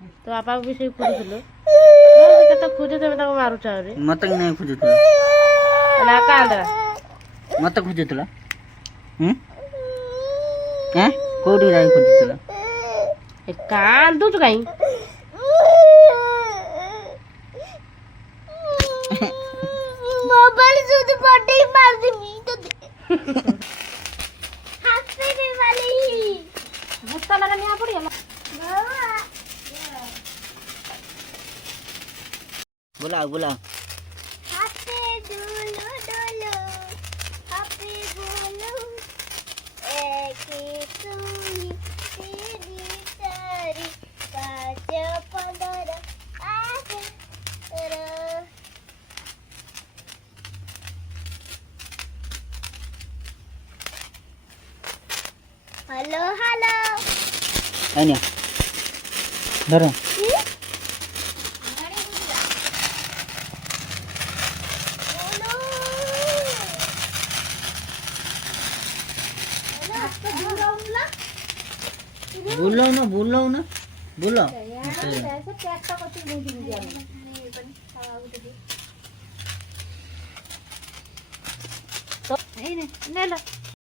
तो बापा भी से खोजुल तो खोजे तब मारुच मत नहीं खोजुला मत खोजुला कौटी जाई खोजुला कांदुच कहीं मोबाइल सुध पटे ही मार दे मी तो हॉस्पिटल वाली भूता लगा नहीं पड़ी है बोला बोला हाथे डोलो डोलो हाथे बोलो एक सुई तेरी तारी काच पंदर आजा हेलो हेलो आइना धरो बोलो ना बोलो ले लो